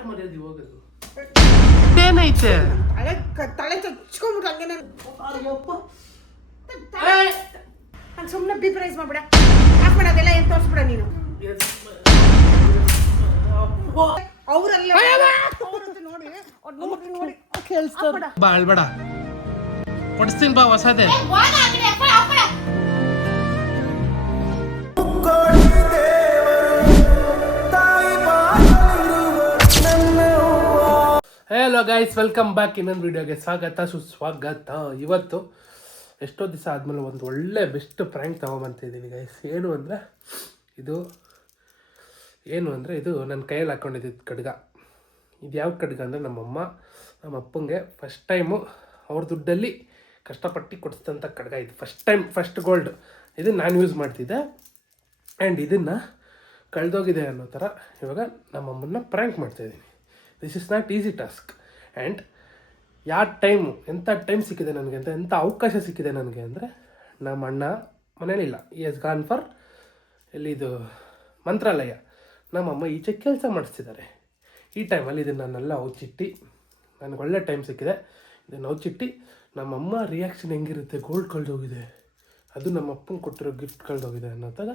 ಯಾರು ಮರ್ಯಾದೆ ಹೋಗೋದು ಏನೈತೆ ಅದೇ ಕ- ತಲೆ ಚಚ್ಕೊಂಡ್ಬಿಟ್ಟು ಹಂಗೆ ನಾನು ನಾನು ಸುಮ್ಮನೆ ಬಿ ಪ್ರೈಸ್ ಮಾಡ್ಬಿಡ ಆಫ್ ಮಾಡೋದೆಲ್ಲ ಏನು ತೋರಿಸ್ಬಿಡ ನೀನು? ಅವರೆಲ್ಲ ನೋಡಿ. ಅವ್ರ್ ನೋಡಿ. ನೋಡಿ ಕೇಳಿಸ್ತಾರೆ ಬಾ ಅಳ್ಬೇಡ. ಕೊಡಿಸ್ತೀನಿ ಬಾ ಹೊಸದೇ. ಹಲೋ ಗೈಸ್ ವೆಲ್ಕಮ್ ಬ್ಯಾಕ್ ಇನ್ನೊಂದು ವೀಡಿಯೋಗೆ ಸ್ವಾಗತ, ಸುಸ್ವಾಗತ. ಇವತ್ತು ಎಷ್ಟೋ ದಿವಸ ಆದಮೇಲೆ ಒಂದು ಒಳ್ಳೆ ಬೆಸ್ಟ್ ಪ್ರ್ಯಾಂಕ್ ತೊಗೊಂಬಂತಿದ್ದೀನಿ ಗೈಸ್ ಏನು ಅಂದರೆ, ಇದು, ಏನು ಅಂದರೆ, ಇದು ನನ್ನ ಕೈಯಲ್ಲಿ ಹಾಕ್ಕೊಂಡಿದ್ದು ಖಡ್ಗ. ಇದು ಯಾವ ಖಡ್ಗ ಅಂದರೆ, ನಮ್ಮಮ್ಮ ನಮ್ಮ ಅಪ್ಪಂಗೆ ಫಸ್ಟ್ ಟೈಮು ಅವ್ರ ದುಡ್ಡಲ್ಲಿ ಕಷ್ಟಪಟ್ಟು ಕೊಡಿಸಿದಂಥ ಖಡ್ಗ ಇದು. ಫಸ್ಟ್ ಟೈಮ್ ಫಸ್ಟ್ ಗೋಲ್ಡ್ ಇದನ್ನು ನಾನು ಯೂಸ್ ಮಾಡ್ತಿದ್ದೆ. ಆ್ಯಂಡ್ ಇದನ್ನು ಕಳೆದೋಗಿದೆ ಅನ್ನೋ ಥರ ಇವಾಗ ನಮ್ಮಮ್ಮನ್ನ ಪ್ರ್ಯಾಂಕ್ ಮಾಡ್ತಾಯಿದ್ದೀನಿ this is not easy task and ಯಾವ ಟೈಮು ಎಂಥ ಟೈಮ್ ಸಿಕ್ಕಿದೆ ನನಗೆ ಅಂತ ಎಂಥ ಅವಕಾಶ ಸಿಕ್ಕಿದೆ ನನಗೆ ಅಂದರೆ ನಮ್ಮ ಅಣ್ಣ ಮನೇಲಿಲ್ಲ ಈ ಎಸ್ ಗಾನ್ ಫಾರ್ ಎಲ್ಲಿದು ಮಂತ್ರಾಲಯ. ನಮ್ಮಮ್ಮ ಈಚೆ ಕೆಲಸ ಮಾಡಿಸ್ತಿದ್ದಾರೆ. ಈ ಟೈಮಲ್ಲಿ ಇದನ್ನು ನಾನೆಲ್ಲ ಔಚಿಟ್ಟಿ, ನನಗೆ ಒಳ್ಳೆ ಟೈಮ್ ಸಿಕ್ಕಿದೆ. ಇದನ್ನು ಔಚಿಟ್ಟಿ ನಮ್ಮಮ್ಮ ರಿಯಾಕ್ಷನ್ ಹೆಂಗಿರುತ್ತೆ? ಗೋಲ್ಡ್ ಕಳೆದೋಗಿದೆ. ಅದು ನಮ್ಮ ಅಪ್ಪನ ಕೊಟ್ಟಿರೋ ಗಿಫ್ಟ್ ಕಳೆದೋಗಿದೆ ಅನ್ನೋದಾಗ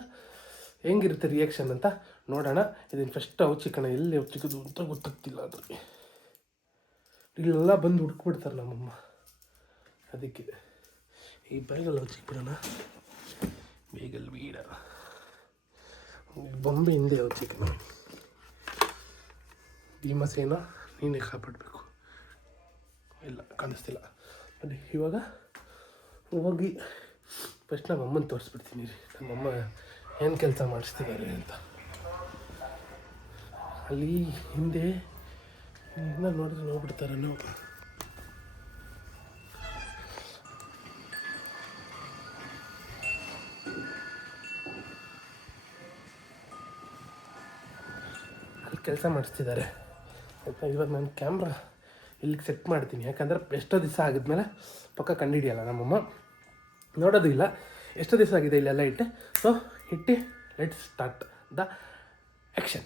ಹೆಂಗಿರುತ್ತೆ ರಿಯಾಕ್ಷನ್ ಅಂತ ನೋಡೋಣ. ಇದನ್ನು ಫಸ್ಟ್ ಔಚಿಕಣ ಎಲ್ಲಿ ಔಚಿಕೋದು ಅಂತ ಗೊತ್ತಾಗ್ತಿಲ್ಲ ಅದು. ಇಲ್ಲೆಲ್ಲ ಬಂದು ಹುಡುಕ್ಬಿಡ್ತಾರೆ ನಮ್ಮಮ್ಮ. ಅದಕ್ಕೆ ಈ ಬ್ಯಾಗಲ್ಲಿ ಔಚಿಕ್ಬಿಡೋಣ ಬೇಗಲ್ಲಿ ಬೀಡ. ಬೊಂಬೆ ಹಿಂದೆ ಔಚಿಕಣ ಭೀಮಸೇನ ನೀನೇ ಕಾಪಾಡಬೇಕು. ಇಲ್ಲ, ಕಾಣಿಸ್ತಿಲ್ಲ. ಅದೇ ಇವಾಗ ಹೋಗಿ ಫಸ್ಟ್ ನಮ್ಮ ಅಮ್ಮನ ತೋರಿಸ್ಬಿಡ್ತೀನಿ ರೀ. ನಮ್ಮಮ್ಮ ಏನು ಕೆಲಸ ಮಾಡಿಸ್ತಿದ್ದಾರೆ ಅಂತ. ಅಲ್ಲಿ ಹಿಂದೆ ಇನ್ನೂ ನೋಡಿದ್ರೆ ನೋಡ್ಬಿಡ್ತಾರೆ ನೀವು. ಅಲ್ಲಿ ಕೆಲಸ ಮಾಡಿಸ್ತಿದ್ದಾರೆ ಆಯ್ತಾ? ಇವಾಗ ನಾನು ಕ್ಯಾಮ್ರಾ ಇಲ್ಲಿಗೆ ಸೆಟ್ ಮಾಡ್ತೀನಿ. ಯಾಕಂದರೆ ಎಷ್ಟೋ ದಿವಸ ಆಗಿದ್ಮೇಲೆ ಪಕ್ಕ ಕಂಡಿಡಿಯಲ್ಲ ನಮ್ಮಮ್ಮ. ನೋಡೋದು ಇಲ್ಲ ಎಷ್ಟೋ ದಿವಸ ಆಗಿದೆ ಇಲ್ಲೆಲ್ಲ ಇಟ್ಟೆ. ಸೊ ಇಟ್ಟು ಲೆಟ್ ಸ್ಟಾರ್ಟ್ ದ ಆ್ಯಕ್ಷನ್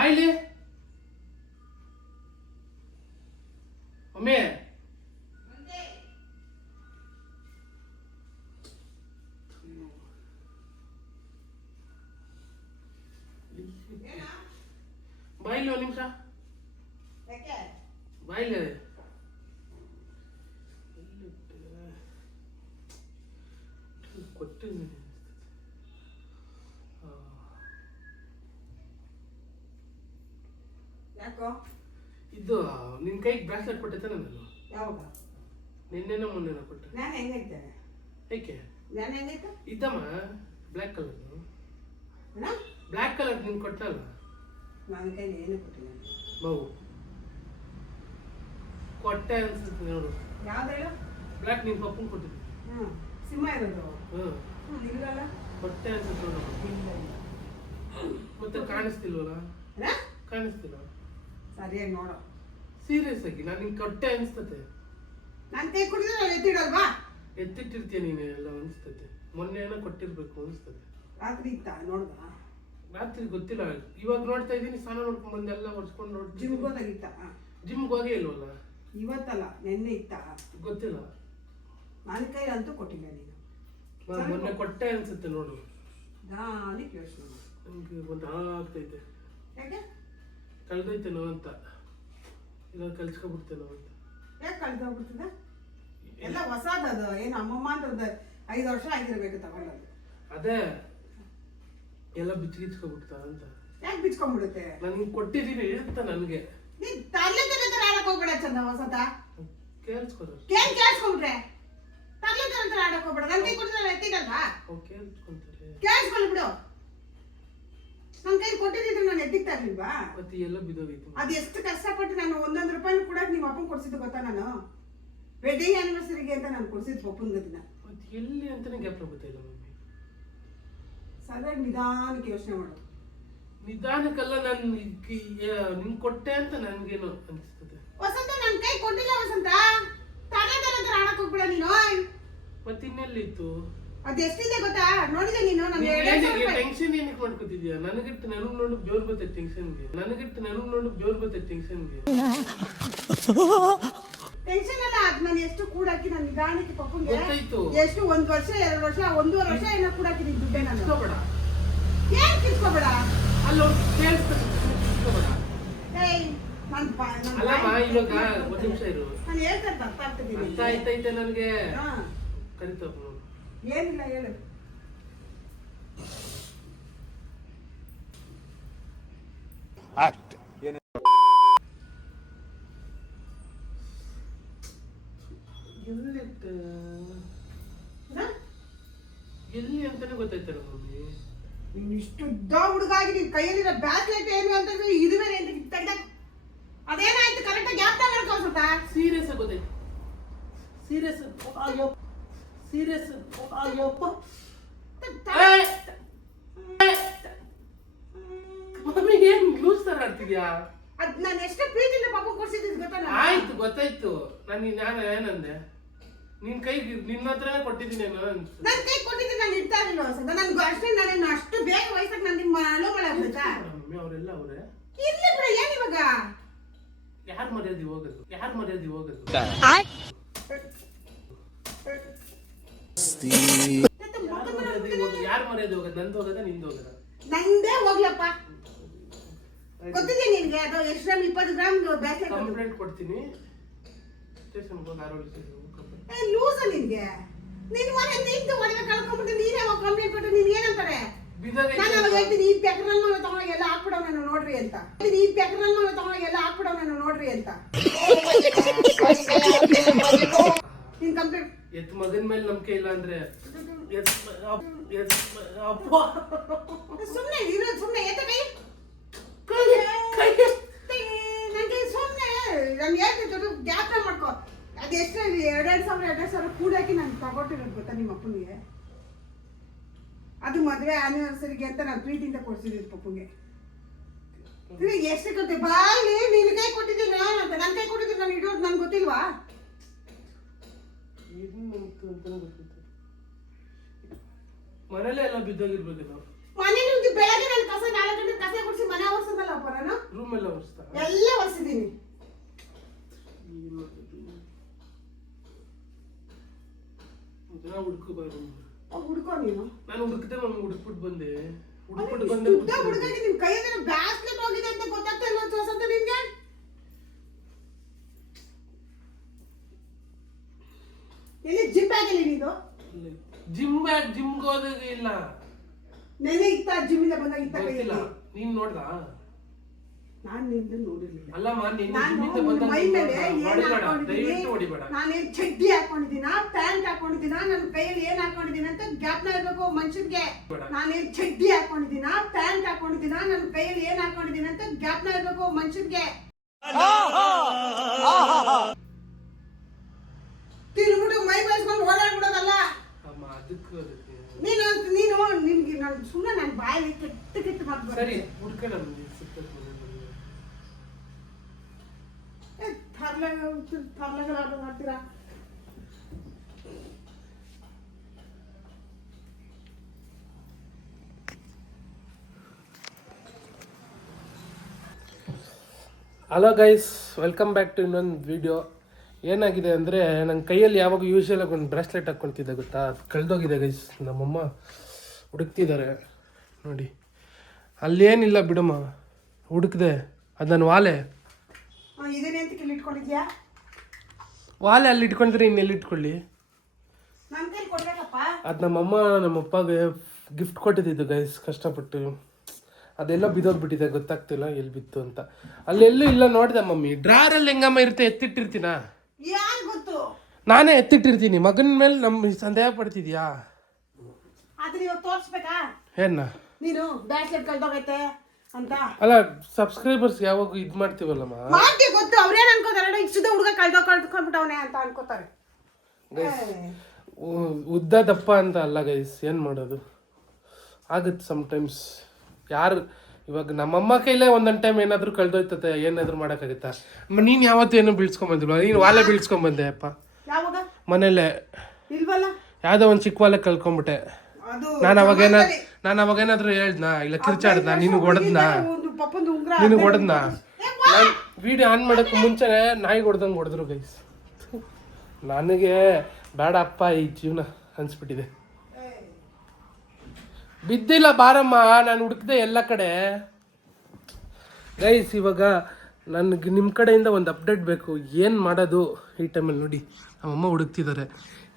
ಬಾಯ್ಲಿ ಮಮ್ಮಿ ಬಾಯ್ಲಿ ಒಂದು ನಿಮಿಷ ಬಾಯ್ಲಿ ಕೊಟ್ಟಿದ್ದೀನಿ ಯಾಕೋ? ಇದು ನಿನ್ನ ಕೈಗೆ ಬ್ರಾಸ್ಲೆಟ್ ತಾನೆ ನಾನು? ಯಾವಾಗ? ನಿನ್ನೆನೋ ಮೊನ್ನೆನೋ ಕೊಟ್ಟೆ. ನಾನು ಹೆಂಗೈತೆ ಏಕೆ? ನಾನು ಹೆಂಗೈತೆ ಇದ್ದಮ್ಮ ಬ್ಲ್ಯಾಕ್ ಕಲರ್ದು ಬ್ಲ್ಯಾಕ್ ಕಲರ್ ನಿನ್ ಕೊಟ್ಟಲ್ಲ ನನ್ನ ಕೈಲಿ ಏನು ಕೊಟ್ಟಿಲ್ಲ. ಮಗು ಕೊಟ್ಟೆ ಅನ್ಸುತ್ತೆ ನೋಡು. ಯಾವ್ದು ಹೇಳು ಬ್ಲ್ಯಾಕ್ ನಿನ್ ಪಪ್ಪನ್ ಕೊಟ್ಟಿದ್ದೆ. ಹ್ಞೂ ಸಿಂಹ ಇರೋದು. ಹ್ಞೂ ಇಲ್ಲಲ್ಲ ಕೊಟ್ಟೆ ಅನ್ಸುತ್ತೆ ನೋಡು. ಮತ್ತೆ ಕಾಣಿಸ್ತಿಲ್ವಲ್ಲ? ಕಾಣಿಸ್ತಿಲ್ಲ ಸರಿಯಾಗಿ ನೋಡು. ಸೀರಿಯಸ್ ಆಗಿ? ನಾನು ನಿಂಗೆ ಕೊಟ್ಟೆ ಅನ್ಸ್ತತೆ ನನ್ನ ಕೈ ಕುಡಿದ್ರೆ ನಾನು ಎತ್ತಿಡಲ್ವಾ ಎತ್ತಿಟ್ಟಿರ್ತೀಯ ನೀನು ಎಲ್ಲ ಅನಿಸ್ತತೆ ಮೊನ್ನೆ ಏನೋ ಕೊಟ್ಟಿರ್ಬೇಕು ಅನಿಸ್ತತೆ ರಾತ್ರಿ ಇತ್ತ? ನೋಡ್ದ? ರಾತ್ರಿ ಗೊತ್ತಿಲ್ಲ. ಇವಾಗ ನೋಡ್ತಾ ಇದ್ದೀನಿ ಸ್ನಾನ ಮಾಡ್ಕೊಂಡ್ ಬಂದು ಎಲ್ಲ ಒಡ್ಸ್ಕೊಂಡು ನೋಡಿ ಜಿಮ್ಗೆ ಹೋದಾಗಿತ್ತ ಜಿಮ್ಗೆ ಹೋಗೇ ಇಲ್ವಲ್ಲ? ಇವತ್ತಲ್ಲ ನೆನ್ನೆ ಇತ್ತ? ಗೊತ್ತಿಲ್ಲ. ನನ್ನ ಕೈ ಅಂತೂ ಕೊಟ್ಟಿಲ್ಲ ನೀನು. ಮೊನ್ನೆ ಕೊಟ್ಟೆ ಅನ್ಸುತ್ತೆ ನೋಡು. ದಾನಿಗೆ ಯೋಚನೆ ನನಗೆ ಒಂದು ಆಗ್ತೈತೆ ಯಾಕೆ? ಕಳ್ದೈತೇನೋ ಅಂತ. ಇಲ್ಲ ಕಲ್ಸ್ಕೊಬಿಡ್ತೇನೋ ಅಂತ. ಯಾಕೆ ಕಳ್ದೋಗ್ಬಿಡ್ತದೆ ಎಲ್ಲ ಹೊಸದದು ಏನು ಅಮ್ಮಮ್ಮ ಅಂತದ್ದು ಐದು ವರ್ಷ ಆಗಿರ್ಬೇಕು ತಗೊಳ್ಳೋದು. ಅದೇ ಎಲ್ಲ ಬಿಚ್ಚಿಗಿಚ್ಕೊಬಿಡ್ತ ಅಂತ. ಯಾಕೆ ಬಿಚ್ಕೊಂಡ್ಬಿಡುತ್ತೆ? ನನಗೆ ಕೊಟ್ಟಿದ್ದೀನಿ ಅಂತ ನನಗೆ. ನೀನ್ ತರ್ಲೆ ತಲೆ ತರ ಆಡಕ್ ಹೋಗ್ಬೇಡ ಚಂದ ಹೊಸದ ಕೇಳಿಸ್ಕೊದ ಕೇಳ್ ಕೇಳಿಸ್ಕೊಂಡ್ರೆ ತರ್ಲೆ ತರ ತರ ಆಡಕ್ ಹೋಗ್ಬೇಡ ನನ್ ಕೈ ಕೊಟ್ಟಿದ್ರೆ ಎತ್ತಿಡಲ್ವಾ ಅವ್ರು ಕೇಳಿಸ್ಕೊಂತಾರೆ ಬಿಡು ನನ್ ಕೈ ಕೊಟ್ಟಿದ್ರೆ ನಾನು ಎದ್ದಿಕ್ ತರ್ಲಿಲ್ವಾ? ಮತ್ತೆ ಎಲ್ಲ ಬಿದ್ದೋಗೈತು. ಅದು ಎಷ್ಟು ಕಷ್ಟಪಟ್ಟು ನಾನು ಒಂದೊಂದು ರೂಪಾಯಿ ಕೂಡ ನಿಮ್ಮ ಅಪ್ಪ ಕೊಡ್ಸಿದ್ದು ಗೊತ್ತಾ ನಾನು? ವೆಡ್ಡಿಂಗ್ ಆನಿವರ್ಸರಿಗೆ ಅಂತ ನಾನು ಕೊಡ್ಸಿದ್ದು ಪಪ್ಪನ ಗದಿನ ಮತ್ತೆ ಎಲ್ಲಿ ಅಂತ ಗ್ಯಾಪ್ ಗೊತ್ತಿಲ್ಲ ಮಮ್ಮಿ ಸದಾ ನಿಧಾನಕ್ಕೆ ಯೋಚನೆ ಮಾಡೋದು ನಿಧಾನಕ್ಕೆಲ್ಲ ನಾನು ನಿಂಗೆ ಕೊಟ್ಟೆ ಅಂತ ನನಗೇನು ಅನಿಸ್ತದೆ. ವಸಂತ ನನ್ ಕೈ ಕೊಟ್ಟಿಲ್ಲ ವಸಂತ. ತಾನೇ ತಲೆ ತರ ಆಡಕ್ ಹೋಗ್ಬೇಡ ನೀನು. ಮತ್ತೆ ಇನ್ನೆಲ್ಲಿತ್ತು ಅದು ಎಷ್ಟಿದೆ ಗೊತ್ತಾ? ನೋಡಿದೆ ನೀನು ನಾನು ಎರಡ್ ಸಾವಿರ ರೂಪಾಯಿ. ಟೆನ್ಷನ್ ಏನಕ್ಕೆ ಮಾಡ್ಕೊತಿದ್ಯಾ ನನಗಿಟ್ಟು ನನಗ್ ನೋಡು ಜೋರ್ ಬರ್ತೈತೆ ಟೆನ್ಷನ್ಗೆ ನನಗಿಟ್ಟು ನನಗ್ ನೋಡು ಜೋರ್ ಬರ್ತೈತೆ ಟೆನ್ಷನ್ಗೆ ಟೆನ್ಷನ್ ಅಲ್ಲ ಅದ್ ನಾನು ಎಷ್ಟು ಕೂಡಾಕಿ ನಾನು ನಿಧಾನಕ್ಕೆ ಪಪ್ಪಂಗೆ ಗೊತ್ತಾಯ್ತು. ಎಷ್ಟು ಒಂದ್ ವರ್ಷ ಎರಡು ವರ್ಷ ಒಂದೂವರೆ ವರ್ಷ ಏನೋ ಕೂಡಾಕಿದ್ದೀನಿ ದುಡ್ಡೆ ನಾನು. ಇಸ್ಕೋಬೇಡ ಏನ್ ಕಿಸ್ಕೋಬೇಡ ಅಲ್ಲ ಅವ್ರು ಕೇಳಿಸ್ತಾರೆ ಇಸ್ಕೋಬೇಡ ಏಯ್ ಅಲ್ಲಮ್ಮ ಇವಾಗ ಒಂದ್ ನಿಮಿಷ ಇರು. ನಾನು ಹೇಳ್ತಾರೆ ಅರ್ಥ ಆಗ್ತಿದ್ದೀನಿ ಅರ್ಥ ಆಯ್ತೈತೆ ನನಗೆ? ಹಾ. ಕರಿತಪ್ಪ ಏನಿಲ್ಲ ಹೇಳು. ಎಲ್ಲಿತ್ತ? ಎಲ್ಲಿ ಅಂತಾನೆ ಗೊತ್ತಾಯ್ತಲ್ಲ ಮಮ್ಮಿ ನೀನ್ ಇಷ್ಟು ಉದ್ದ ಹುಡುಗಾಗಿ ನಿನ್ ಕೈಯಲ್ಲಿರೋ ಬ್ಯಾಸ್ಲೆಟ್ ಏನು ಅಂತಂದ್ರೆ ಇದು ಬೇರೆ ಅಂತ ತೆಗ್ದ ಅದೇನಾಯ್ತು? ಕರೆಕ್ಟಾಗಿ ಸ್ವಲ್ಪ ಸೀರಿಯಸ್ ಗೊತ್ತಾಯ್ತು. ಸೀರಿಯಸ್ ಅಯ್ಯೋ. ಸೀರಿಯಸ್ ಅಯ್ಯಪ್ಪ ಮಮ್ಮಿ ಏನ್ ಲೂಸ್ ತರ ಅಂತಿದ್ಯಾ? ಅದ್ ನಾನು ಎಷ್ಟು ಪ್ರೀತಿಯಿಂದ ಪಾಪ ಕೊಡ್ಸಿದ್ದು ಗೊತ್ತಾ ನಾನು? ಆಯ್ತು ಗೊತ್ತಾಯ್ತು. ನಾನು ನಾನು ಏನಂದೆ? ನಿನ್ ಕೈ ನಿನ್ನ ಹತ್ರ ಕೊಟ್ಟಿದ್ದೀನಿ ನಾನು ಅನ್ಸುತ್ತೆ. ನನ್ ಕೈ ಕೊಟ್ಟಿದ್ದೀನಿ ನಾನು ಇಡ್ತಾ ಇರಲಿಲ್ಲ ನನಗೆ ನನ್ಗೆ ಅಷ್ಟೇ ನಾನು ಅಷ್ಟು ಬೇಗ ವಯಸ್ಸಾಗ ನಾನು ನಿಮ್ಮ ಅಲೋ ಮಾಡಾಗ್ಬೇಕಾ ಮಮ್ಮಿ ಅವರೆಲ್ಲ ಅವರೇ. ಇರ್ಲಿ ಬಿಡ ಏನ್ ಇವಾಗ? ಯಾರು ಮರ್ಯಾದೆ ಹೋಗೋದು? ಯಾರು ಮರ್ಯಾದೆ ಹೋಗೋದು? ಯಾರು ಮರ್ಯಾದೆ ಹೋಗೋದು? ನಂದು ಹೋಗೋದ ನಿಂದು ಹೋಗೋದ? ನಂದೇ ಹೋಗ್ಲಪ್ಪ. ಗೊತ್ತಿದೆ ನಿನ್ಗೆ ಅದು ಎಷ್ಟು ಗ್ರಾಮ್ ಇಪ್ಪತ್ತು ಗ್ರಾಮ್ ಕಂಪ್ಲೇಂಟ್ ಕೊಡ್ತೀನಿ. ಸ್ಟೇಷನ್ಗೆ ಹೋಗಿ ಆರೋಗ್ಯ ಸ್ಟೇಷನ್ ಕಂಪ್ಲೇಂಟ್ ಲೂಸ ನಿನ್ಗೆ. ನಿನ್ ಮನೆ ನಿಂತು ಒಳಗೆ ಕಳ್ಕೊಂಡ್ಬಿಟ್ಟು ನೀನೇ ಹೋಗಿ ಕಂಪ್ಲೇಂಟ್ ಕೊಟ್ಟು ನೀನ್ ಏನಂತಾರೆ? ನಾನು ಅವಾಗ ಹೇಳ್ತೀನಿ ಈ ಪೆಕ್ರಲ್ ಮನೆ ತಗೊಂಡಾಗ ಎಲ್ಲ ಹಾಕ್ಬಿಡೋ ನಾನು ನೋಡ್ರಿ ಅಂತ. ಈ ಪೆಕ್ರಲ್ ಮನೆ ತಗೊಂಡಾಗ ಎಲ್ಲ ಹಾಕ್ಬಿಡೋ ನಾನು ನೋಡ್ರಿ ಅಂತ ನೀನ್ ಕಂಪ್ಲೇಂಟ್ ಎತ್ ಮಗನ ಮೇಲೆ ನಂಬಿಕೆ ಇಲ್ಲ ಅಂದ್ರೆ ಸುಮ್ಮನೆ ಅಪ್- ಸುಮ್ಮನೆ ಎತ್ತ ಕೈ ನನಗೆ ಸುಮ್ನೆ ನಾನು ಹೇಳ್ತೀನಿ ಜ್ಞಾಪನ ಮಾಡ್ಕೊ. ಅದು ಎಷ್ಟು ಎರಡೆರಡು ಸಾವಿರ ಎರಡೆರಡು ಸಾವಿರ ಕೂಡಾಕಿ ನಾನು ತಗೊಟ್ಟಿರೋದು ಗೊತ್ತಾ ನಿಮ್ಮ ಅಪ್ಪನಿಗೆ? ಅದು ಮದುವೆ ಆನಿವರ್ಸರಿಗೆ ಅಂತ ನಾನು ಪ್ರೀತಿಯಿಂದ ಕೊಡ್ಸಿದ್ದೀನಿ ಪಪ್ಪಂಗೆ. ಎಷ್ಟು ಕೊಟ್ಟೆ ಬಾಲಿ ನಿನ್ನ ಕೈ ಕೊಟ್ಟಿದ್ದೀನಿ ಅಂತ. ನನ್ನ ಕೈ ಕೊಟ್ಟಿದ್ದೀನಿ ನಾನು ಇಡೋದು ನನ್ಗೆ ಗೊತ್ತಿಲ್ವಾ? ಮನೇಲೆ ಎಲ್ಲ ಬಿದ್ದೋಗಿರ್ಬೇಕು ನಾವು ಮನೆ ನಿಮ್ಗೆ ಬೆಳಗ್ಗೆ ನಾನು ಕಸ ನಾಲ್ಕು ಗಂಟೆ ಕಸ ಗುಡಿಸಿ ಮನೆ ಒರೆಸೋದಲ್ಲ ಅಪ್ಪ ನಾನು? ರೂಮ್ ಎಲ್ಲ ಒರೆಸ್ತಾ? ಎಲ್ಲ ಒರೆಸಿದ್ದೀನಿ. ದಿನ ಹುಡುಕು ಬರೋ ಹುಡ್ಕೋ ನೀನು? ನಾನು ಹುಡುಕ್ದೆ ಮಮ್ಮಿ ಹುಡುಕ್ಬಿಟ್ಟು ಬಂದೆ. ಹುಡುಕ್ಬಿಟ್ಟು ಬಂದೆ ಉದ್ದ ಹುಡುಗಾಗಿ ನಿಮ್ ಕೈಯಲ್ಲಿ ಬ್ಯಾಸ್ಲೆಟ್ ಹೋಗಿದೆ ಅಂತ ಗೊತ್ತಾಗ್ತಾ ಇಲ್ವಾ ಅಂತ ನಿಮ್ಗೆ? ಎಲ್ಲಿ ಜಿಪ್ ಆಗಿಲ್ಲ ನೀನು? ಜಿಮ್ ಜಿಮ್ ಜಿಮ್ಗೆ ಹೋದಾಗ ಇಲ್ಲ. ನೆನೆ ಇತ್ತ? ಜಿಮ್ಮಿಂದ ಬಂದಾಗ ಇತ್ತ ಗೊತ್ತಿಲ್ಲ. ಕೈಯಲ್ಲಿ ನೀನ್ ನೋಡ್ದ? ನಾನು ನಿಂದು ನೋಡಿರ್ಲಿಲ್ಲ. ಅಲ್ಲಮ್ಮ ನಿನ್ನ ನಾನು ಜಿಮ್ಮಿಂದ ನಿನ್ನ ಬಂದಾಗ ಮೈ ನೀನ್ ಮೇಲೆ ಏನು ಏನ್ ಹೊಡಿಬೇಡ. ಹಾಕೊಂಡಿದ್ದೀನಿ? ದಯವಿಟ್ಟು ಹೊಡಿಬೇಡ. ನಾನೇನ್ ಚಡ್ಡಿ ಹಾಕೊಂಡಿದ್ದೀನ? ಪ್ಯಾಂಟ್ ಹಾಕೊಂಡಿದ್ದೀನ? ನನ್ನ ಕೈಯಲ್ಲಿ ಏನ್ ಹಾಕೊಂಡಿದ್ದೀನಿ ಅಂತ ಜ್ಞಾಪನ ಇರ್ಬೇಕು ಮನುಷ್ಯನ್ಗೆ. ನಾನೇನ್ ಚಡ್ಡಿ ಹಾಕೊಂಡಿದ್ದೀನ? ಪ್ಯಾಂಟ್ ಹಾಕೊಂಡಿದ್ದೀನ? ನನ್ನ ಕೈಯಲ್ಲಿ ಏನ್ ಹಾಕೊಂಡಿದ್ದೀನಿ ಅಂತ ಜ್ಞಾಪನ ಇರ್ಬೇಕು ಮನುಷ್ಯನ್ಗೆ. ತಿರುಗ್ಬಿಟ್ಟು ಮೈ ಬಯಸ್ಕೊಂಡು ಓಡಾಡ್ಬಿಡೋದಲ್ಲ ಅಮ್ಮ ಅದಕ್ಕೆ ಅದಕ್ಕೆ ನೀನು ನೀನು ನಿನ್ಗೆ ನಾನು ಸುಮ್ಮನೆ ನನ್ನ ಬಾಯಲ್ಲಿ ಕೆಟ್ಟ ಕೆಟ್ಟ ಮಾತು ಸರಿ ಬರ್ತದೆ. ಹುಡ್ಕೋಣ ಸಿಕ್ತದೆ ಮನೆಯಲ್ಲಿ. ಏ, ತರ್ಲೆ ತರ್ಲೆಗಳ ಆಟ ಮಾಡ್ತೀರಾ hello guys welcome back to ಇನ್ನೊಂದು ವಿಡಿಯೋ ಏನಾಗಿದೆ ಅಂದರೆ ನನ್ನ ಕೈಯಲ್ಲಿ ಯಾವಾಗ ಯೂಶಲಾಗಿ ಒಂದು ಬ್ರೇಸ್ಲೆಟ್ ಹಾಕ್ಕೊಳ್ತಿದ್ದೆ ಗೊತ್ತಾ? ಅದು ಕಳೆದೋಗಿದೆ ಗೈಸ್ ನಮ್ಮಮ್ಮ ಹುಡುಕ್ತಿದ್ದಾರೆ. ನೋಡಿ. ಅಲ್ಲೇನಿಲ್ಲ ಬಿಡಮ್ಮ. ಹುಡುಕ್ದೆ. ಅದು ನನ್ನ ವಾಲೆ ವಾಲೆ ಅಲ್ಲಿ ಇಟ್ಕೊಂಡ್ರೆ ಇನ್ನೆಲ್ಲಿ ಇಟ್ಕೊಳ್ಳಿ? ಅದು ನಮ್ಮಮ್ಮ ನಮ್ಮ ಅಪ್ಪಗೆ ಗಿಫ್ಟ್ ಕೊಟ್ಟಿದ್ದು ಗೈಸ್ ಕಷ್ಟಪಟ್ಟು. ಅದೆಲ್ಲ ಬಿದ್ದೋಗ್ಬಿಟ್ಟಿದೆ ಗೊತ್ತಾಗ್ತಿಲ್ಲ ಎಲ್ಲಿ ಬಿತ್ತು ಅಂತ. ಅಲ್ಲೆಲ್ಲೂ ಇಲ್ಲ ನೋಡಿದೆ ಮಮ್ಮಿ. ಡ್ರಾರಲ್ಲಿ ಹೆಂಗಮ್ಮ ಇರುತ್ತೆ ಎತ್ತಿಟ್ಟಿರ್ತೀನ? ಯಾರು ಗೊತ್ತು? ನಾನೇ ಎತ್ತಿಟ್ಟಿರ್ತೀನಿ. ಮಗನ ಮೇಲೆ ನಮ್ಮ ಸಂದೇಹ ಪಡ್ತಿದ್ಯಾ? ಅದನ್ನ ಇವಾಗ ತೋರಿಸ್ಬೇಕಾ? ಏನ? ನೀನು ಬ್ಯಾಸ್ಲೆಟ್ ಕಳ್ದೋಗೈತೆ ಅಂತ. ಅಲ್ಲ ಸಬ್ಸ್ಕ್ರೈಬರ್ಸ್ ಯಾವಾಗ ಇದು ಮಾಡ್ತೀವಲ್ಲಮ್ಮ? ಮಾಡ್ತಿ ಗೊತ್ತು. ಅವ್ರೇನ್ ಅನ್ಕೋತಾರೆ? ಇಷ್ಟದ ಹುಡುಗ ಕಳ್ದೋ ಕಳ್ಕೊಂಡ್ಬಿಟ್ಟವನೆ ಅಂತ ಅನ್ಕೋತಾರೆ. ಉ- ಉದ್ದ ದಪ್ಪ ಅಂತ ಅಲ್ಲ ಗೈಸ್ ಏನು ಮಾಡೋದು? ಆಗುತ್ತೆ ಸಮ್ಟೈಮ್ಸ್ ಯಾರು ಇವಾಗ ನಮ್ಮಮ್ಮ ಕೈಲೇ ಒಂದೊಂದು ಟೈಮ್ ಏನಾದರೂ ಕಳೆದೋಯ್ತತೆ ಏನಾದರೂ ಮಾಡೋಕ್ಕಾಗುತ್ತಾ? ನೀನು ಯಾವತ್ತೂ ಏನೂ ಬೀಳ್ಸ್ಕೊಂಬಂದಿಲ್ವ? ನೀನು ವಾಲೆ ಬೀಳ್ಸ್ಕೊಂಬಂದೆ ಅಪ್ಪ. ಮನೇಲೆ. ಯಾವುದೋ ಒಂದು ಚಿಕ್ಕ ವಾಲೆ ಕಳ್ಕೊಂಬಿಟ್ಟೆ. ನಾನು ಅವಾಗೇನ ನಾನು ಅವಾಗೇನಾದ್ರೂ ಹೇಳ್ದನಾ? ಇಲ್ಲ ಕಿರ್ಚಾಡ್ದ ನಿನಗೆ ಹೊಡೆದ್ನಾ? ನಿನಗೆ ಹೊಡೆದ್ನ? ನಾನು ವಿಡಿಯೋ ಆನ್ ಮಾಡೋಕ್ಕೆ ಮುಂಚೆನೆ ನಾಯಿ ಹೊಡೆದಂಗೆ ಹೊಡೆದ್ರು ಗೈಸ್ ನನಗೆ ಬೇಡ ಅಪ್ಪ ಈ ಜೀವನ ಅನ್ಸ್ಬಿಟ್ಟಿದೆ. ಬಿದ್ದಿಲ್ಲ ಬಾರಮ್ಮ ನಾನು ಹುಡುಕ್ದೆ ಎಲ್ಲ ಕಡೆ. ಗೈಸ್ ಇವಾಗ ನನಗೆ ನಿಮ್ಮ ಕಡೆಯಿಂದ ಒಂದು ಅಪ್ಡೇಟ್ ಬೇಕು. ಏನು ಮಾಡೋದು? ಈ ಟೈಮಲ್ಲಿ ನೋಡಿ. ನಮ್ಮಮ್ಮ ಹುಡುಕ್ತಿದ್ದಾರೆ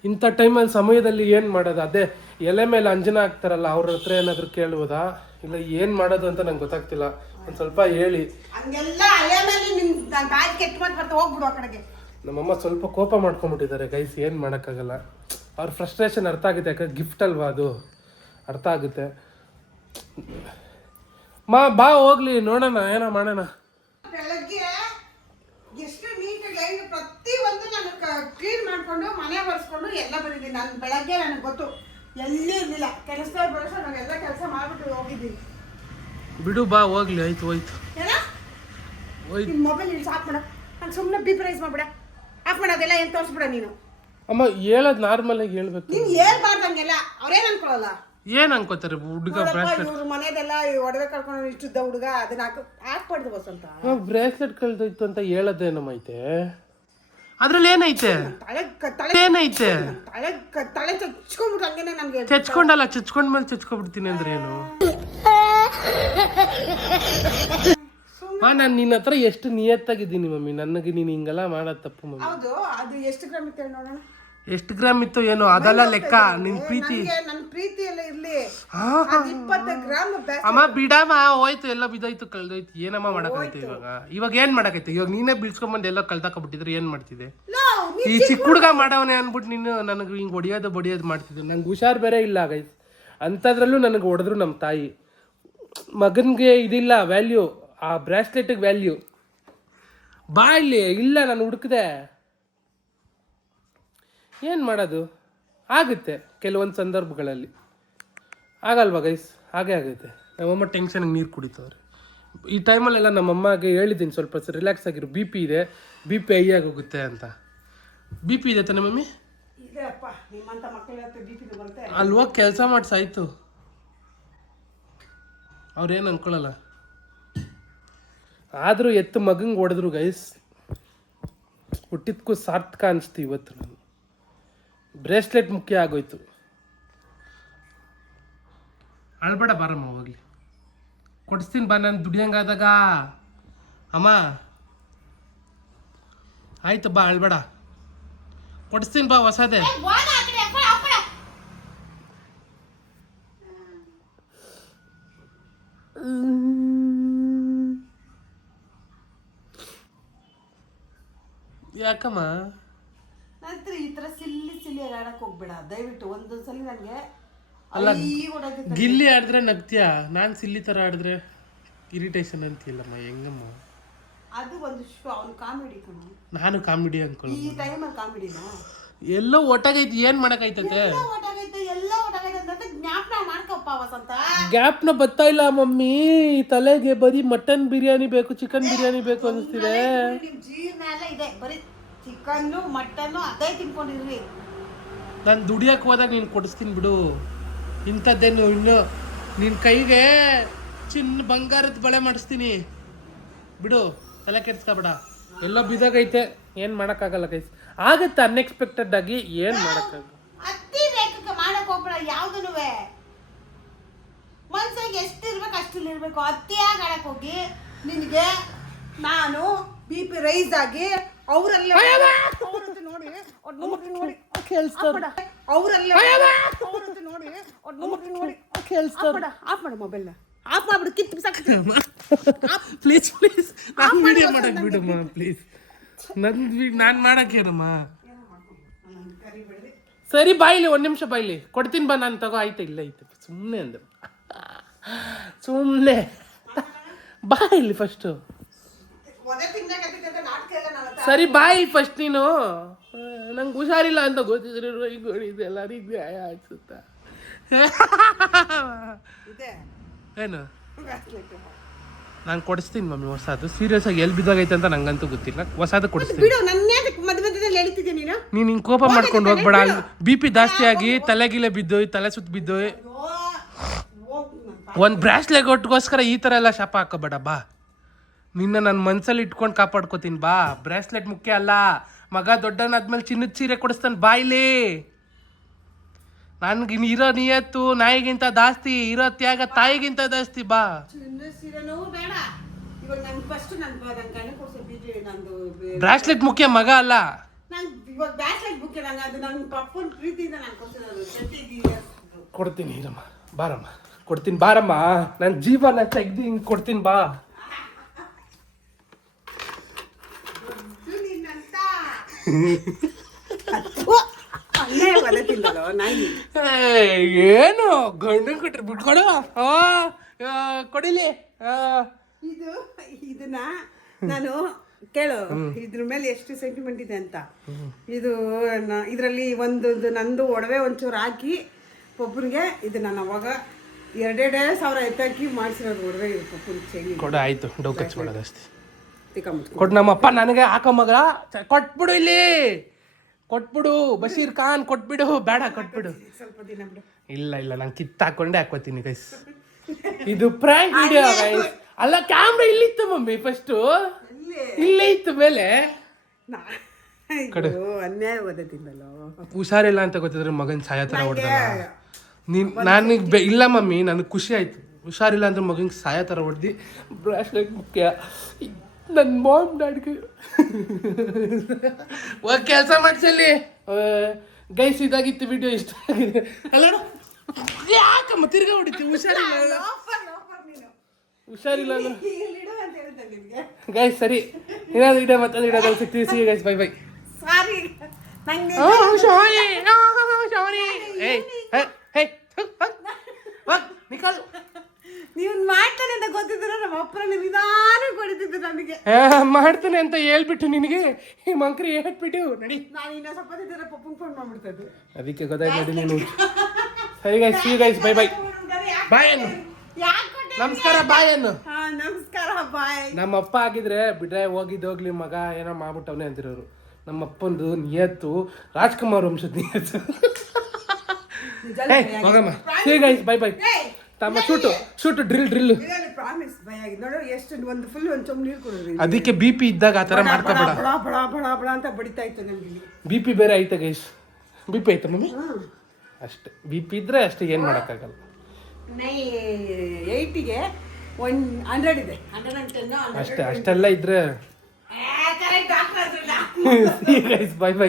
ಇಂಥ ಟೈಮಲ್ಲಿ ಸಮಯದಲ್ಲಿ ಏನು ಮಾಡೋದು? ಅದೇ ಎಲೆ ಮೇಲೆ ಅಂಜನ ಆಗ್ತಾರಲ್ಲ ಅವ್ರ ಹತ್ರ ಏನಾದರೂ ಕೇಳ್ಬೋದಾ? ಇಲ್ಲ ಏನು ಮಾಡೋದು ಅಂತ ನಂಗೆ ಗೊತ್ತಾಗ್ತಿಲ್ಲ. ಒಂದು ಸ್ವಲ್ಪ ಹೇಳಿ. ನಮ್ಮಮ್ಮ ಸ್ವಲ್ಪ ಕೋಪ ಮಾಡ್ಕೊಂಬಿಟ್ಟಿದ್ದಾರೆ ಗೈಸ್ ಏನು ಮಾಡೋಕ್ಕಾಗಲ್ಲ. ಅವ್ರ ಫ್ರಸ್ಟ್ರೇಷನ್ ಅರ್ಥ ಆಗುತ್ತೆ ಯಾಕಂದ್ರೆ ಗಿಫ್ಟ್ ಅಲ್ವಾ ಅದು? ಅರ್ಥ ಆಗುತ್ತೆ. ಮಾ ಬಾ ಹೋಗ್ಲಿ ನೋಡೋಣ ಏನೋ ಮಾಡೋಣ. ಬೆಳಗ್ಗೆ ಎಷ್ಟು ನೀಟಾಗಿ ಹೆಂಗ್ ಪ್ರತಿ ಒಂದು ನಾನು ಕ್ಲೀನ್ ಮಾಡ್ಕೊಂಡು ಮನೆ ಬರ್ಸ್ಕೊಂಡು ಎಲ್ಲ ಬಂದಿದ್ದೀನಿ. ನಾನು ಬೆಳಗ್ಗೆ ನನಗೆ ಗೊತ್ತು ಎಲ್ಲಿ ಇರಲಿಲ್ಲ. ಕೆಲಸದಲ್ಲಿ ಬರೋಷ್ಟು ನಾನು ಎಲ್ಲ ಕೆಲಸ ಮಾಡ್ಬಿಟ್ಟು ಹೋಗಿದ್ದೀನಿ ಬಿಡು ಬಾ ಹೋಗ್ಲಿ ಆಯ್ತು ಹೋಯ್ತು. ಏನ? ಹೋಯ್ತು. ಮೊಬೈಲ್ ಇಲ್ಲಿ ಆಫ್ ಮಾಡ. ನಂಗೆ ಸುಮ್ಮನೆ ಬಿ ಪ್ರೈಸ್ ಮಾಡ್ಬಿಡ. ಆಫ್ ಮಾಡೋದೆಲ್ಲ ಏನು ತೋರಿಸ್ಬಿಡ ನೀನು? ಅಮ್ಮ ಹೇಳೋದು ನಾರ್ಮಲ್ ಆಗಿ ಹೇಳ್ಬೇಕು. ನೀನು ಹೇಳ್ಬಾರ್ದಂಗೆಲ್ಲ ಅವ್ರೇನು ಅನ್ಕೊಳ್ಳಲ್ಲ ಏನ್ ಅನ್ಕೋತಾರೆ ಹುಡುಗ ಬ್ರಾಸ್ಲೆಟ್ ಇವ್ರ ಮನೆದೆಲ್ಲ ಈ ಒಡವೆ ಕಳ್ಕೊಂಡು ಇಷ್ಟುದ್ದ ಹುಡುಗ ಅದನ್ನ ಹಾಕು ಹಾಕ್ಬಾರ್ದು ಬಸ್ ಅಂತ ಬ್ರೇಸ್ಲೆಟ್ ಕಳ್ದೋಯ್ತು ಅಂತ ಹೇಳೋದೇನಮ್ಮೈತೆ ಅದ್ರಲ್ಲಿ ಏನೈತೆ? ತಲೆ ಕ- ತಲೆ ಏನೈತೆ? ತಲೆ ಕ- ತಲೆ ಚಚ್ಕೊಂಡ್ಬಿಟ್ಟು ಹಂಗೇನೆ ನನಗೆ ಚಚ್ಕೊಂಡಲ್ಲ ಚಚ್ಕೊಂಡ್ ಮೇಲೆ ಚಚ್ಕೊಬಿಡ್ತೀನಿ ಅಂದ್ರೆ ಏನು? ಹಾ ನಾನು ನಿನ್ನ ಹತ್ರ ಎಷ್ಟು ನಿಯತ್ತಾಗಿದ್ದೀನಿ ಮಮ್ಮಿ. ನನಗೆ ನೀನು ಹಿಂಗೆಲ್ಲ ಮಾಡೋದು ತಪ್ಪು ಮಮ್ಮಿ. ಹೌದು ಅದು ಎಷ್ಟು ಗ್ರಾಮ್ ಇತ್ತು ಹೇಳಿ ನೋಡೋಣ? ಎಷ್ಟು ಗ್ರಾಮ್ ಇತ್ತು ಏನು ಅದೆಲ್ಲ ಲೆಕ್ಕ ನಿನ್ ಪ್ರೀತಿ. ನನ್ನ ಪ್ರೀತಿ ಎಲ್ಲ ಇರ್ಲಿ. ಹಾ, ಅದು ಇಪ್ಪತ್ತು ಗ್ರಾಮ್ ಬ್ಯಾಸ್ ಅಮ್ಮ ಬಿಡಮ್ಮ ಹೋಯ್ತು ಎಲ್ಲ ಬಿದ್ದೋಯ್ತು ಕಳ್ದೋಯ್ತು. ಏನಮ್ಮ ಮಾಡಕೈತೆ ಇವಾಗ? ಇವಾಗ ಏನ್ ಮಾಡಕೈತೆ ಇವಾಗ ನೀನೇ ಬೀಳ್ಸ್ಕೊಂಬಂದು ಎಲ್ಲ ಕಳ್ದಾಕೊಬಿಟ್ಟಿದ್ರೆ ಏನ್ ಮಾಡ್ತಿದೆ ಲೋ, ನೀ- ಈ ಚಿಕ್ಕ ಹುಡುಗ ಮಾಡವನೆ ಅನ್ಬಿಟ್ಟು ನೀನು ನನಗೆ ಹಿಂಗೆ ಹೊಡಿಯೋದು ಬಡಿಯೋದು ಮಾಡ್ತಿದ್ರು. ನಂಗೆ ಹುಷಾರ್ ಬೇರೆ ಇಲ್ಲ ಗೈಸ್ ಅಂಥದ್ರಲ್ಲೂ ನನಗೆ ಹೊಡೆದ್ರು ನಮ್ಮ ತಾಯಿ. ಮಗನಿಗೆ ಇದಿಲ್ಲ ವ್ಯಾಲ್ಯೂ ಆ ಬ್ರಾಸ್ಲೆಟಿಗೆ ವ್ಯಾಲ್ಯೂ ಬಾ ಇಲ್ಲಿ ಇಲ್ಲ ನಾನು ಹುಡುಕ್ದೆ. ಏನು ಮಾಡೋದು? ಆಗುತ್ತೆ ಕೆಲವೊಂದು ಸಂದರ್ಭಗಳಲ್ಲಿ. ಆಗಲ್ವಾ ಗೈಸ್ ಹಾಗೇ ಆಗುತ್ತೆ. ನಮ್ಮಮ್ಮ ಟೆನ್ಷನ್ಗೆ ನೀರು ಕುಡಿತವ್ರೆ. ಈ ಟೈಮಲ್ಲೆಲ್ಲ ನಮ್ಮಮ್ಮಗೆ ಹೇಳಿದ್ದೀನಿ ಸ್ವಲ್ಪ ರಿಲ್ಯಾಕ್ಸ್ ಆಗಿರು. ಬಿ ಪಿ ಇದೆ. ಬಿ ಪಿ ಐ ಆಗೋಗುತ್ತೆ ಅಂತ. ಬಿ ಪಿ ಇದೆ ತಾನೆ ಮಮ್ಮಿ? ಇದೆ ಅಪ್ಪ. ನಿಮ್ಮಂತ ಮಕ್ಕಳ ಬಿ ಪಿ ಬರುತ್ತೆ. ಅಲ್ಲಿ ಹೋಗಿ ಕೆಲಸ ಮಾಡಿಸಾಯ್ತು ಅವ್ರೇನು ಅನ್ಕೊಳ್ಳಲ್ಲ ಆದರೂ ಎತ್ತು ಮಗಂಗೆ ಹೊಡೆದ್ರು ಗೈಸ್ ಹುಟ್ಟಿದ್ಕೂ ಸಾರ್ಥಕ ಅನಿಸ್ತು ಇವತ್ತು ನಾನು ಬ್ರೇಸ್ಲೆಟ್ ಮುಖ್ಯ ಆಗೋಯ್ತು. ಅಳ್ಬೇಡ ಬಾರಮ್ಮ ಹೋಗ್ಲಿ. ಕೊಡಿಸ್ತೀನಿ ಬಾ ನಾನು ದುಡಿಯಂಗಾದಾಗ. ಅಮ್ಮ. ಆಯ್ತು ಬಾ ಅಳ್ಬೇಡ ಕೊಡಿಸ್ತೀನಿ ಬಾ ಹೊಸದೇ. ಯಾಕಮ್ಮ? ನಂತರ ಈ ತರ ಸಿಲ್ಲಿ ಸಿಲ್ಲಿ ಆಡಕ್ಕೆ ಹೋಗ್ಬೇಡ. ದಯವಿಟ್ಟು ಒಂದು ಸಲ ನನಗೆ ಅಲ್ಲ, ಗಿಲ್ಲಿ ಆಡಿದ್ರೆ ನಗ್ತಿಯಾ? ನಾನು ಸಿಲ್ಲಿ ಥರ ಆಡಿದ್ರೆ ಇರಿಟೇಷನ್ ಅಂತಿಲ್ಲಮ್ಮ ಹೆಂಗಮ್ಮ? ಅದು ಒಂದು ಶೋ ಅವ್ನು ಕಾಮಿಡಿ ಕಣ ನಾನು ಕಾಮಿಡಿ ಅನ್ಕೊಳ್ಳಿ ಈ ಟೈಮಲ್ಲಿ ಕಾಮಿಡಿನಾ ಎಲ್ಲೋ ಒಟ್ಟಾಗೈತಿ ಏನು ವಸಂತ ಗ್ಯಾಪ್ನ ಬತ್ತಾ ಇಲ್ಲ ಮಮ್ಮಿ. ತಲೆಗೆ ಬರೀ ಮಟನ್ ಬಿರಿಯಾನಿ ಬೇಕು ಚಿಕನ್ ಬಿರಿಯಾನಿ ಬೇಕು ಅನಿಸ್ತಿದೆ ಚಿಕನ್ನು ಮಟನ್ನು ಅದೇ ತಿನ್ಕೊಂಡಿರ್ರಿ ನಾನು ದುಡಿಯಕ್ಕೆ ಹೋದಾಗ ನೀನು ಕೊಡಿಸ್ತೀನಿ ಬಿಡು. ಇಂಥದ್ದೇನು ಇನ್ನು ನಿನ್ನ ಕೈಗೆ ಚಿನ್ನ ಬಂಗಾರದ ಬಳೆ ಮಾಡಿಸ್ತೀನಿ. ಬಿಡು ತಲೆ ಕೆಡ್ಸ್ಕೊಬೇಡ. ಎಲ್ಲ ಬಿದಾಗೈತೆ ಏನು ಮಾಡೋಕ್ಕಾಗಲ್ಲ ಕೈಸ್ ಆಗುತ್ತೆ ಅನ್ಎಕ್ಸ್ಪೆಕ್ಟೆಡ್ ಆಗಿ ಏನು ಮಾಡೋಕ್ಕಾಗಲ್ಲ. ಅತಿ ರೇಖಕ್ಕೆ ಮಾಡಕ್ ಹೋಗ್ಬೇಡ ಯಾವ್ದನು ಮನ್ಸಿಗೆ ಎಷ್ಟು ಇರ್ಬೇಕು ಅಷ್ಟು ಇರಬೇಕು. ಅತಿಯಾಗಿ ಆಡಕ್ ಹೋಗಿ ನಿನಗೆ ನಾನು ಬಿ ಪಿ ರೈಸ್ ಆಗಿ ಅವರೆಲ್ಲ ನೋಡಿ ಅವ್ರ್ ನೋಡಿ. ನೋಡಿ ಅವರಲ್ಲ ಅವರೆಲ್ಲ ನೋಡಿ. ಅವ್ರ್ ನೋಡಿ. ನೋಡಿ ಕೇಳಿಸ್ತದ ಆಫ್ ಮಾಡು ಮೊಬೈಲ್ನ. ಆಫ್ ಮಾಡ್ಬಿಡು ಕಿತ್ತು ಬಿಸಾಕ್ತೀನಿ ಪ್ಲೀಸ್ ಪ್ಲೀಸ್ ನಾನು ವಿಡಿಯೋ ಮಾಡೋಕೆ ಬಿಡಮ್ಮ ಪ್ಲೀಸ್ ನನ್ ನಾನು ಮಾಡಕ್ಕೇನಮ್ಮ ಸರಿ ಬಾಯ್ಲಿ ಒಂದು ನಿಮಿಷ ಬಾಯ್ಲಿ. ಕೊಡ್ತೀನಿ ಬಾ ನಾನು ತಗೋ ಆಯ್ತಾ ಇಲ್ಲ ಐತೆ ಸುಮ್ಮನೆ ಅಂದೆ. ಸುಮ್ಮನೆ ಬಾ ಇಲ್ಲಿ ಫಸ್ಟು ಒದೆ ತಿನ್ನಕತ್ತಿದ್ದೆ ಅಂತ ನಾಟಕ ಎಲ್ಲ ನಾನು ಸರಿ ಬಾಯ್ ಫಸ್ಟ್ ನೀನು. ನಂಗೆ ಹುಷಾರಿಲ್ಲ ಅಂತ ಗೊತ್ತಿದ್ರೆ ಹೊಡಿದೆ ಎಲ್ಲರಿಗೂ ನ್ಯಾಯ ಅನ್ಸುತ್ತ. ಇದೆ. ಏನು? ನಾನು ಕೊಡಿಸ್ತೀನಿ ಮಮ್ಮಿ ಹೊಸದು. ಸೀರಿಯಸ್ ಆಗಿ ಎಲ್ಲಿ ಬಿದ್ದಾಗೈತೆ ಅಂತ ನಂಗಂತೂ ಗೊತ್ತಿಲ್ಲ. ಹೊಸದು ಕೊಡಿಸ್ತೀನಿ. ನೀನು ಹಿಂಗೆ ಕೋಪ ಮಾಡ್ಕೊಂಡು ಹೋಗ್ಬೇಡ. ಬಿ ಪಿ ಜಾಸ್ತಿ ಆಗಿ ತಲೆಗಿಲೆ ಬಿದ್ದೋಯ್ ತಲೆ ಸುತ್ತ ಬಿದ್ದೋಯ್. ಒಂದು ಬ್ರಾಸ್ಲೆಟ್ ಒಟ್ಟಿಗೋಸ್ಕರ ಈ ಥರ ಎಲ್ಲ ಶಾಪ ಹಾಕೋಬೇಡ ಬಾ. ನಿನ್ನ ನನ್ನ ಮನ್ಸಲ್ಲಿ ಇಟ್ಕೊಂಡು ಕಾಪಾಡ್ಕೋತೀನಿ ಬಾ. ಬ್ರಾಸ್ಲೆಟ್ ಮುಖ್ಯ ಅಲ್ಲ. ಮಗ ದೊಡ್ಡನಾದ್ಮೇಲೆ ಚಿನ್ನದ ಸೀರೆ ಕೊಡಿಸ್ತಾನೆ ಬಾಯ್ಲಿ ನನ್ಗೆ ಇರೋ ನಿಯತ್ತು ನಾಯಿಗಿಂತ ಜಾಸ್ತಿ ಇರೋ ತ್ಯಾಗ ತಾಯಿಗಿಂತ ಜಾಸ್ತಿ ಬಾ. ಬ್ರಾಸ್ಲೆಟ್ ಮುಖ್ಯ ಮಗ ಅಲ್ಲ. ಕೊಡ್ತೀನಿ ಇರಮ್ಮ ಬಾರಮ್ಮ. ಕೊಡ್ತೀನಿ ಬಾರಮ್ಮ. ನನ್ನ ಜೀವನ ತೆಗ್ದು ಹಿಂಗೆ ಕೊಡ್ತೀನಿ ಬಾ ಇದು ನಿನ್ನಂತ ಅಲ್ಲೇ ಬರತಿಲ್ಲೋ ನಾಯಿ ಏಯ್, ಏನು? ಗಂಡನ್ ಕೊಟ್ರಿ ಬಿಟ್ಕೊಡು. ಆ, ಆ, ಕೊಡಿಲಿ. ಆ. ಇದು ಇದನ್ನ ನಾನು ಕೇಳು ಇದ್ರ ಮೇಲೆ ಎಷ್ಟು ಸೆಂಟಿಮೆಂಟ್ ಇದೆ ಅಂತ. ಇದು ಇದರಲ್ಲಿ ಇದ್ರಲ್ಲಿ ಒಂದು ಒಂದು ನಂದು ಒಡವೆ ಒಂಚೂರು ಹಾಕಿ ಪಪ್ಪನ್ಗೆ ಇದು ನಾನು ಅವಾಗ ಎರಡೆರಡೇ ಸಾವಿರ ಎತ್ತಾಕಿ ಮಾಡಿಸಿರೋದು ಒಡವೆ ಇದು ಪಪ್ಪನ ಚೈನಿ ಕೊಡು ಆಯ್ತು. ಡೌ ಮಾಡೋದು ಅಷ್ಟೇ. ಕೊಡು ನಮ್ಮಪ್ಪ ನನಗೆ ಹಾಕೋ ಮಗ ಕೊಟ್ಬಿಡು ಇಲ್ಲಿ. ಕೊಟ್ಬಿಡು. ಬಶೀರ್ ಖಾನ್ ಕೊಟ್ಬಿಡು. ಬೇಡ ಕೊಟ್ಬಿಡು. ಇಲ್ಲ ಇಲ್ಲ ನಾನು ಕಿತ್ತಾಕೊಂಡೆ ಹಾಕೋತೀನಿ ಗೈಸ್ ಇದು ಪ್ರ್ಯಾಂಕ್ ವಿಡಿಯೋ ಗೈಸ್ ಅಲ್ಲ ಕ್ಯಾಮ್ರಾ ಇಲ್ಲಿತ್ತು ಮಮ್ಮಿ ಫಸ್ಟು ಇಲ್ಲೇ. ಇತ್ತು ಮೇಲೆ. ಅನ್ಯಾಯ ಹುಷಾರಿಲ್ಲ ಅಂತ ಗೊತ್ತಿದ್ರೆ ಮಗನ್ ಸಾಯೋ ಥರ ಹೊಡೆದ ನೀನ್ ನನಗೆ ಬೆ ಇಲ್ಲ ಮಮ್ಮಿ ನನಗೆ ಖುಷಿ ಆಯ್ತು. ಹುಷಾರಿಲ್ಲ ಅಂದ್ರೆ ಮಗನಿಗೆ ಸಾಯೋ ಥರ ಹೊಡೆದು. ಬ್ರಾಸ್ಲೆಟ್ ಮುಖ್ಯ. ನನ್ನ ಮಾಮ್ ಡ್ಯಾಡ್ಗೆ ಹೋಗಿ ಕೆಲಸ ಮಾಡಿಸಲ್ಲಿ? ಗೈಸ್ ಇದಾಗಿತ್ತು ವಿಡಿಯೋ ಇಷ್ಟ ಆಗಿದೆ. ಅಲ್ಲ ಯಾಕಮ್ಮ ತಿರ್ಗಾ ಹೊಡಿತೀವಿ ಹುಷಾರಿಲ್ಲ. ಹುಷಾರಿಲ್ಲ ಗೈಸ್ ಸರಿ. ಏನಾದ್ರು ಇಡೋ ಮತ್ತೊಂದು ಇಡೋದು ಸಿಗ್ತೀವಿ. See guys bye bye sorry ನಂಗೆ Oh, ಹೇ ಹೇ ಹೇ ಹೇ ಹೇ ಹೇ ಹೋಗ್, ನಿಕಲ್. ನೀವು ಮಾಡ್ತಾನೆ ಅಂತ ಗೊತ್ತಿದ್ರೆ ನಮ್ಮ ಅಪ್ಪನ ನಿಧಾನ ಕೊಡ್ತಿದ್ದು ನನಗೆ. ಏ, ಮಾಡ್ತಾನೆ ಅಂತ ಹೇಳ್ಬಿಟ್ಟು ನಿನಗೆ ಈ ಮಂಕ್ರಿ ಹೇಳ್ಬಿಟ್ಟು ನಡಿ. ನಾನು ಇನ್ನ ಸ್ವಲ್ಪ ಇದ್ರೆ ಪಪ್ಪನ್ ಫೋನ್ ಮಾಡ್ಬಿಡ್ತದ್ದು ಅದಕ್ಕೆ ಗೊತ್ತಾಯ್ತು ನೋಡಿ ನೀನು. ಸರಿ guys see guys bye bye bye ಅನ್ನು. ಯಾಕೆ ಕೊಟ್ಟೆ? ನಮಸ್ಕಾರ ಬಾಯ್ ಅನ್ನು. ಹಾ ನಮಸ್ಕಾರ ಬಾಯ್ ನಮ್ಮ ಅಪ್ಪ ಆಗಿದ್ರೆ ಬಿಡ್ರೆ ಹೋಗಿದ್ದು ಹೋಗ್ಲಿ ಮಗ ಏನೋ ಮಾಡ್ಬಿಟ್ಟವನೇ ಅಂತಿರೋರು. ನಮ್ಮ ಅಪ್ಪಂದು ನಿಯತ್ತು ರಾಜ್ಕುಮಾರ್ ವಂಶದ ನಿಯತ್ತು. ಹೇ ಹೋಗಮ್ಮ. ಸಿ ಗೈಸ್ ಬೈ ಬೈ ತಮ್ಮ shoot shoot drill drill. Promise ಭಯ ಆಗಿದೆ. ನೋಡು ಎಷ್ಟು ಒಂದು ಫುಲ್ ಒಂದು ಚೊಂಬು ನೀರು ಕೊಡೋದು ಅದಕ್ಕೆ ಬಿ ಪಿ ಇದ್ದಾಗ ಆ ಥರ ಮಾಡ್ಕೋಬೇಡ. ಬಡ ಬಡ ಬಡ ಬಡ ಅಂತ ಬಡಿತಾ ಇತ್ತು ನಮ್ಗೆ ಬಿ ಪಿ ಬೇರೆ ಆಯ್ತಾ ಗೈಸ್ ಬಿ ಪಿ ಆಯ್ತಾ ಮಮ್ಮಿ? ಅಷ್ಟೇ. ಬಿ ಪಿ ಇದ್ರೆ ಅಷ್ಟೇ ಏನು ಮಾಡೋಕ್ಕಾಗಲ್ಲ. ನೈ ಏಯ್ಟಿಗೆ ಒನ್ ಹಂಡ್ರೆಡ್ ಇದೆ. ಹಂಡ್ರೆಡ್ ಅಂಡ್ ಟೆನ್ ಅಷ್ಟೇ ಅಷ್ಟೆಲ್ಲ ಇದ್ರೆ bye bye guys bye bye